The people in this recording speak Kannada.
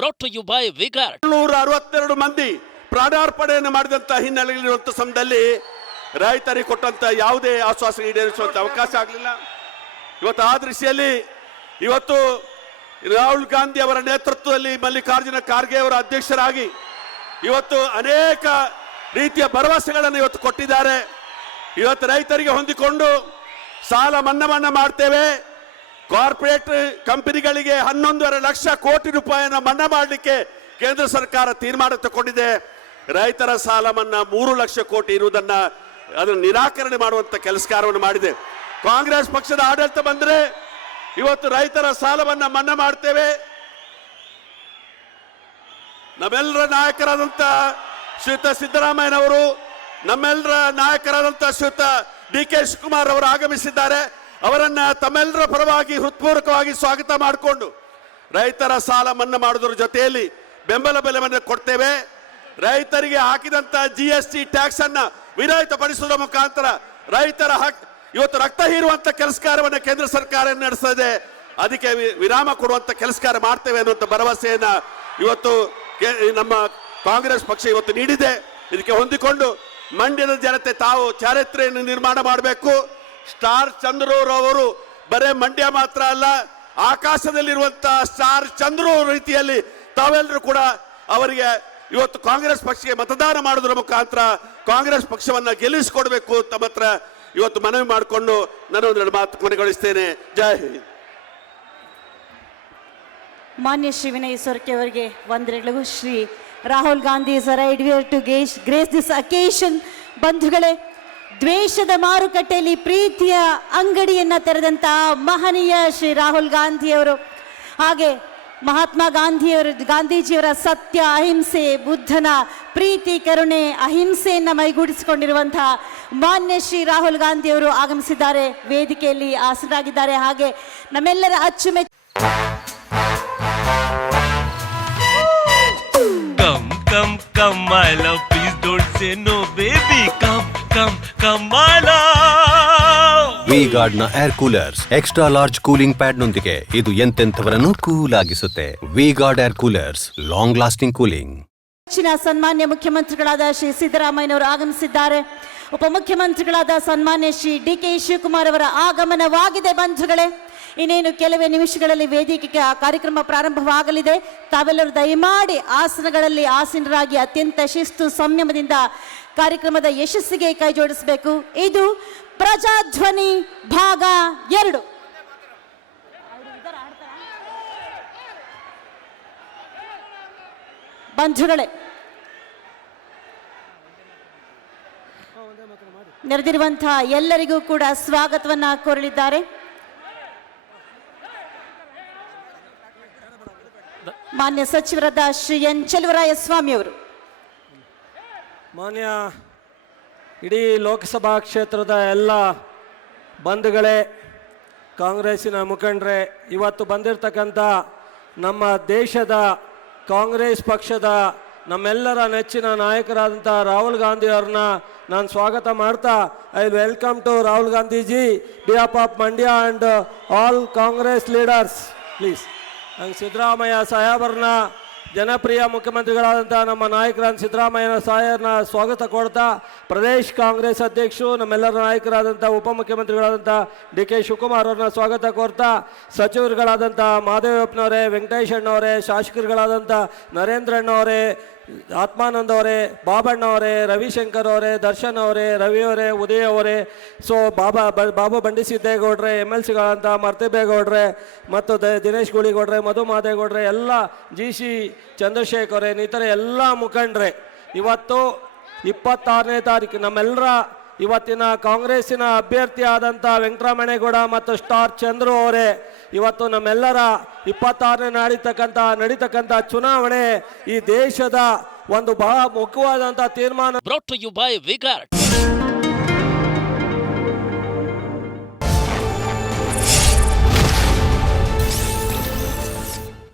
Brought to you by Vigard. 162 ಮಂದಿ ಪ್ರಾಣಾರ್ಪಣೆಯನ್ನು ಮಾಡಿದಂತ ಹಿನ್ನೆಲೆಯಲ್ಲಿರುವಂತ ಸಮಯದಲ್ಲಿ ರೈತರಿಗೆ ಕೊಟ್ಟಂತ ಯಾವುದೇ ಆಶ್ವಾಸನೆ ಈಡೇರಿಸುವಂತ ಅವಕಾಶ ಆಗಲಿಲ್ಲ. ಇವತ್ತು ಆ ದೃಷ್ಟಿಯಲ್ಲಿ ಇವತ್ತು ರಾಹುಲ್ ಗಾಂಧಿ ಅವರ ನೇತೃತ್ವದಲ್ಲಿ ಮಲ್ಲಿಕಾರ್ಜುನ ಖರ್ಗೆ ಅವರ ಅಧ್ಯಕ್ಷರಾಗಿ ಇವತ್ತು ಅನೇಕ ರೀತಿಯ ಭರವಸೆಗಳನ್ನು ಇವತ್ತು ಕೊಟ್ಟಿದ್ದಾರೆ. ಇವತ್ತು ರೈತರಿಗೆ ಹೊಂದಿಕೊಂಡು ಸಾಲ ಮನ್ನಾ ಮಾಡ್ತೇವೆ, ಕಾರ್ಪೊರೇಟ್ ಕಂಪನಿಗಳಿಗೆ 11.5 ಲಕ್ಷ ಕೋಟಿ ರೂಪಾಯಿಯನ್ನು ಮನ್ನಾ ಮಾಡಲಿಕ್ಕೆ ಕೇಂದ್ರ ಸರ್ಕಾರ ತೀರ್ಮಾನ ತಗೊಂಡಿದೆ. ರೈತರ ಸಾಲ ಮನ್ನಾ 3 ಲಕ್ಷ ಕೋಟಿ ಇರುವುದನ್ನ ಅದನ್ನು ನಿರಾಕರಣೆ ಮಾಡುವಂತ ಕೆಲಸ ಕಾರ್ಯವನ್ನು ಮಾಡಿದೆ. ಕಾಂಗ್ರೆಸ್ ಪಕ್ಷದ ಆಡಳಿತ ಬಂದರೆ ಇವತ್ತು ರೈತರ ಸಾಲವನ್ನ ಮನ್ನಾ ಮಾಡ್ತೇವೆ. ನಮ್ಮೆಲ್ಲರ ನಾಯಕರಾದಂತ ಶ್ರೀಯುತ ಸಿದ್ದರಾಮಯ್ಯನವರು, ನಮ್ಮೆಲ್ಲರ ನಾಯಕರಾದಂತ ಶ್ರೀಯುತ DK ಶಿವಕುಮಾರ್ ಅವರು ಆಗಮಿಸಿದ್ದಾರೆ. ಅವರನ್ನ ತಮ್ಮೆಲ್ಲರ ಪರವಾಗಿ ಹೃತ್ಪೂರ್ವಕವಾಗಿ ಸ್ವಾಗತ ಮಾಡಿಕೊಂಡು ರೈತರ ಸಾಲ ಮನ್ನಾ ಮಾಡುವುದರ ಜೊತೆಯಲ್ಲಿ ಬೆಂಬಲ ಬೆಲೆಯನ್ನು ಕೊಡ್ತೇವೆ. ರೈತರಿಗೆ ಹಾಕಿದಂತ GST ಟ್ಯಾಕ್ಸ್ ಅನ್ನ ವಿನಾಯಿತಪಡಿಸುವುದರ ಮುಖಾಂತರ ರೈತರ ಇವತ್ತು ರಕ್ತ ಹೀರುವಂತ ಕೆಲಸ ಕಾರ್ಯವನ್ನು ಕೇಂದ್ರ ಸರ್ಕಾರ ನಡೆಸಿದೆ. ಅದಕ್ಕೆ ವಿರಾಮ ಕೊಡುವಂತ ಕೆಲಸ ಕಾರ್ಯ ಮಾಡ್ತೇವೆ ಅನ್ನುವಂಥ ಭರವಸೆಯನ್ನ ಇವತ್ತು ನಮ್ಮ ಕಾಂಗ್ರೆಸ್ ಪಕ್ಷ ಇವತ್ತು ನೀಡಿದೆ. ಇದಕ್ಕೆ ಹೊಂದಿಕೊಂಡು ಮಂಡ್ಯದ ಜನತೆ ತಾವು ಚಾರಿತ್ರೆಯನ್ನು ನಿರ್ಮಾಣ ಮಾಡಬೇಕು. ಸ್ಟಾರ್ ಚಂದ್ರರವರು ಬರೇ ಮಂಡ್ಯ ಮಾತ್ರ ಅಲ್ಲ, ಆಕಾಶದಲ್ಲಿರುವಂತಹ ಸ್ಟಾರ್ ಚಂದ್ರು ರೀತಿಯಲ್ಲಿ ತಾವೆಲ್ಲರೂ ಕೂಡ ಅವರಿಗೆ ಇವತ್ತು ಕಾಂಗ್ರೆಸ್ ಪಕ್ಷಕ್ಕೆ ಮತದಾನ ಮಾಡೋದ್ರ ಮುಖಾಂತರ ಕಾಂಗ್ರೆಸ್ ಪಕ್ಷವನ್ನ ಗೆಲ್ಲಿಸಿಕೊಡ್ಬೇಕು ತಮ್ಮ ಹತ್ರ ಇವತ್ತು ಮನವಿ ಮಾಡಿಕೊಂಡು ನಾನು ಒಂದೆರಡು ಮಾತು ಕೊನೆಗೊಳಿಸ್ತೇನೆ. ಜೈ ಹಿಂದ್. ಮಾನ್ಯ ಶ್ರೀ ವಿನಯ್ ಸೊರಕೆ ಅವರಿಗೆ ವಂದನೆಗಳು. Shri Rahul Gandhi is arrived here to grace this occasion. ಬಂಧುಗಳೇ, ದ್ವೇಷದ ಮಾರುಕಟ್ಟೆಯಲ್ಲಿ ಪ್ರೀತಿಯ ಅಂಗಡಿಯನ್ನ ತೆರೆದಂತಹ ಮಹನೀಯ ಶ್ರೀ ರಾಹುಲ್ ಗಾಂಧಿ ಅವರು, ಹಾಗೆ ಮಹಾತ್ಮ ಗಾಂಧೀಜಿಯವರ ಸತ್ಯ, ಅಹಿಂಸೆ, ಬುದ್ಧನ ಪ್ರೀತಿ, ಕರುಣೆ, ಅಹಿಂಸೆಯನ್ನ ಮೈಗೂಡಿಸಿಕೊಂಡಿರುವಂತಹ ಮಾನ್ಯ ಶ್ರೀ ರಾಹುಲ್ ಗಾಂಧಿ ಅವರು ಆಗಮಿಸಿದ್ದಾರೆ, ವೇದಿಕೆಯಲ್ಲಿ ಆಸೀನರಾಗಿದ್ದಾರೆ. ಹಾಗೆ ನಮ್ಮೆಲ್ಲರ ಅಚ್ಚುಮೆಚ್ಚು Come my love, please don't say no baby. Come my love. V-Guard ನ air coolers extra large cooling pad ನೊಂದಿಗೆ ಇದು ಎಂತೆಂಥವರನ್ನು ಕೂಲ್ ಆಗಿಸುತ್ತೆ. V-Guard air coolers, long lasting cooling. ಸನ್ಮಾನ್ಯ ಮುಖ್ಯಮಂತ್ರಿಗಳಾದ ಶ್ರೀ ಸಿದ್ದರಾಮಯ್ಯನವರು ಆಗಮಿಸಿದ್ದಾರೆ. ಉಪಮುಖ್ಯಮಂತ್ರಿಗಳಾದ ಸನ್ಮಾನ್ಯ ಶ್ರೀ DK ಶಿವಕುಮಾರ್ ಅವರ ಆಗಮನವಾಗಿದೆ. ಬಂಧುಗಳೇ, ಇನ್ನೇನು ಕೆಲವೇ ನಿಮಿಷಗಳಲ್ಲಿ ವೇದಿಕೆ ಕಾರ್ಯಕ್ರಮ ಪ್ರಾರಂಭವಾಗಲಿದೆ. ತಾವೆಲ್ಲರೂ ದಯಮಾಡಿ ಆಸನಗಳಲ್ಲಿ ಆಸೀನರಾಗಿ ಅತ್ಯಂತ ಶಿಸ್ತು ಸಂಯಮದಿಂದ ಕಾರ್ಯಕ್ರಮದ ಯಶಸ್ಸಿಗೆ ಕೈ ಜೋಡಿಸಬೇಕು. ಇದು ಪ್ರಜಾಧ್ವನಿ ಭಾಗ 2. ಬಂಧುಗಳೇ, ನೆರೆದಿರುವಂತಹ ಎಲ್ಲರಿಗೂ ಕೂಡ ಸ್ವಾಗತವನ್ನ ಕೋರಲಿದ್ದಾರೆ. ಮಾನ್ಯ ಸಚಿವರಾದ ಶ್ರೀ ಎನ್ ಚೆಲುವರಾಯಸ್ವಾಮಿ ಅವರು. ಮಾನ್ಯ ಇಡೀ ಲೋಕಸಭಾ ಕ್ಷೇತ್ರದ ಎಲ್ಲ ಬಂಧುಗಳೇ, ಕಾಂಗ್ರೆಸ್ಸಿನ ಮುಖಂಡರೇ, ಇವತ್ತು ಬಂದಿರತಕ್ಕಂಥ ನಮ್ಮ ದೇಶದ ಕಾಂಗ್ರೆಸ್ ಪಕ್ಷದ ನಮ್ಮೆಲ್ಲರ ನೆಚ್ಚಿನ ನಾಯಕರಾದಂಥ ರಾಹುಲ್ ಗಾಂಧಿ ಅವ್ರನ್ನ ನಾನು ಸ್ವಾಗತ ಮಾಡ್ತಾ, I welcome to Rahul Gandhiji behalf of Mandya and all Congress leaders please. ಹಂಗೆ ಸಿದ್ದರಾಮಯ್ಯ ಸಾಹೇಬರನ್ನ, ಜನಪ್ರಿಯ ಮುಖ್ಯಮಂತ್ರಿಗಳಾದಂಥ ನಮ್ಮ ನಾಯಕರಾದ ಸಿದ್ದರಾಮಯ್ಯನ ಸಾಹೇಬರನ್ನ ಸ್ವಾಗತ ಕೊಡ್ತಾ, ಪ್ರದೇಶ್ ಕಾಂಗ್ರೆಸ್ ಅಧ್ಯಕ್ಷರು ನಮ್ಮೆಲ್ಲರ ನಾಯಕರಾದಂಥ ಉಪಮುಖ್ಯಮಂತ್ರಿಗಳಾದಂಥ DK ಶಿವಕುಮಾರ್ ಅವ್ರನ್ನ ಸ್ವಾಗತ ಕೋರ್ತಾ, ಸಚಿವರುಗಳಾದಂಥ ಮಾದೇವಪ್ಪನವರೇ, ವೆಂಕಟೇಶ್ ಅಣ್ಣವರೇ, ಶಾಸಕರುಗಳಾದಂಥ ನರೇಂದ್ರ ಅಣ್ಣವರೇ, ಆತ್ಮಾನಂದ್ ಅವರೇ, ಬಾಬಣ್ಣವರೇ, ರವಿಶಂಕರ್ ಅವರೇ, ದರ್ಶನ್ ಅವರೇ, ರವಿ ಅವರೇ, ಉದಯ್ ಅವರೇ, ಸೊ ಬಾಬು ಬಂಡಿಸಿದ್ದೇಗೌಡ್ರೆ, MLCಗಳಂತ ಮರ್ತಿಬೇಗೌಡ್ರೆ ಮತ್ತು ದಿನೇಶ್ ಗುಳಿಗೌಡ್ರೆ, ಮಧು ಮಾದೇಗೌಡ್ರೆ, ಎಲ್ಲ GC ಚಂದ್ರಶೇಖರ್ ಇನ್ನಿತರ ಎಲ್ಲ ಮುಖಂಡ್ರೆ, ಇವತ್ತು 26ನೇ ತಾರೀಕು ನಮ್ಮೆಲ್ಲರ ಇವತ್ತಿನ ಕಾಂಗ್ರೆಸ್ಸಿನ ಅಭ್ಯರ್ಥಿ ಆದಂಥ ವೆಂಕಟರಮಣೇಗೌಡ ಮತ್ತು ಸ್ಟಾರ್ ಚಂದ್ರು ಅವರೇ, ಇವತ್ತು ನಮ್ಮೆಲ್ಲರ 26ನೇ ನಡೀತಕ್ಕಂಥ ಚುನಾವಣೆ ಈ ದೇಶದ ಒಂದು ಬಹಳ ಮುಖ್ಯವಾದಂಥ ತೀರ್ಮಾನ. Brought to you by Vigard.